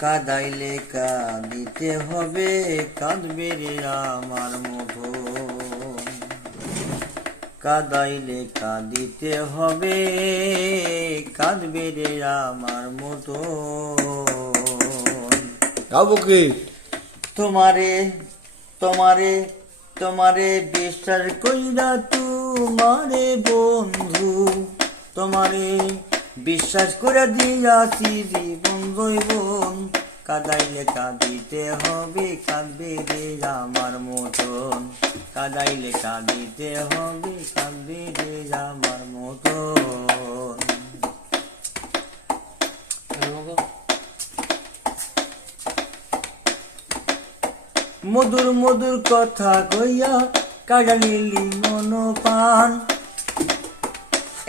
কাদাইলে কাঁদিতে হবে কাঁদবে রে আমার মতো কাদাইলে কাঁদিতে হবে কাঁদবে রে আমার মতো গাবো কি? তোমারে তোমারে তোমারে বিশ্বাস কইরা তোমারে বন্ধু। তোমারে বিশ্বাস করে দিয়াছি জীবন জৈবন কাদাইলে কাঁদিতে হবে কাঁদবে রে আমার মতন। কাদাইলে কাঁদিতে হবে কাঁদবে রে আমার মতন। মধুর মধুর কথা কইয়া কাটালিলি মন পান।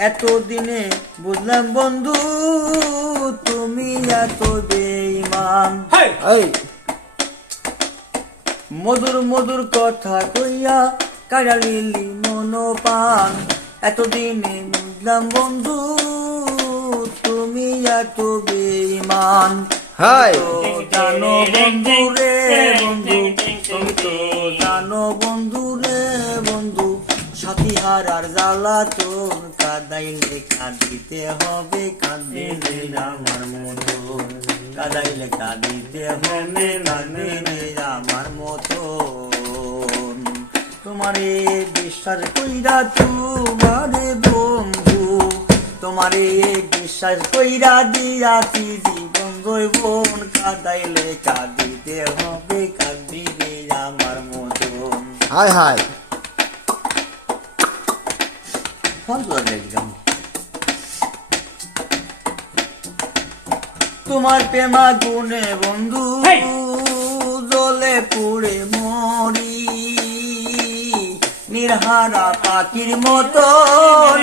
এতদিনে বুঝলাম বন্ধু তুমি এত এই। মধুর মধুর কথা কইয়া কাটালিলি মন পান এতদিনে বুঝলাম বন্ধু তুমি এত বেইমান হাই! জানো বন্ধু রে বন্ধু তুমি তো জানো বন্ধু রে বন্ধু। সাথী হারার জ্বালা তোর কাদাইলে কাঁদিতে হবে কাঁদবে কাদাইলে কাঁদিতে কাঁদবে রে আমার মতো তোমারে বিশ্বাস কইরা তোমারে বন্ধু তোমারে বিশ্বাস কইরা দিয়াছি জীবন জৈবন কাদাইলে কাঁদিতে হবে কাঁদবি আমার মতন। হাই হাই। ফালতু আর তোমার প্রেমা গুনে বন্ধু জলে পুড়ে মরি। নির্হারা পাখির মতো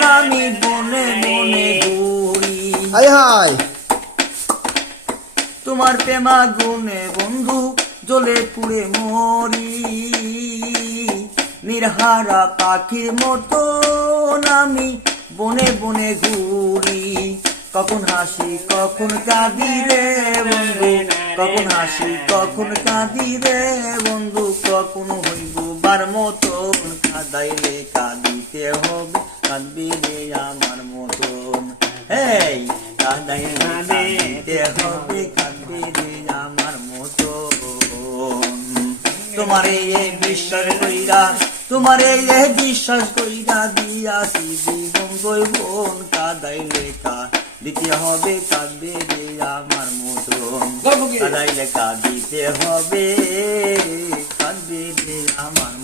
আমি বনে বনে ঘুরি। হাই হাই! তোমার প্রেমা গুনে বন্ধু জ্বলে পুড়ে মরি। নির্হারা পাখির মতো আমি বনে বনে ঘুরি। কখন হাসি, কখন কাঁদি রে বন্ধু? কখন হাসি, কখন কাঁদি রে বন্ধু? কখন হইব বার মতন? কাদাইলে কাঁদিতে হবে, কাঁদবি রে আমার মতন। এই, কাদাইলে হবে, কাঁদবি রে আমার মতন। তোমারে এই বিশ্বাস কইরা, তোমারে এ বিশ্বাস কইরা দিয়াছি জীবন জৈবন কাদাইলে কা দিতে হবে কাঁদবে আমার মতন। কাদাইলে কাঁদিতে হবে কাঁদবে আমার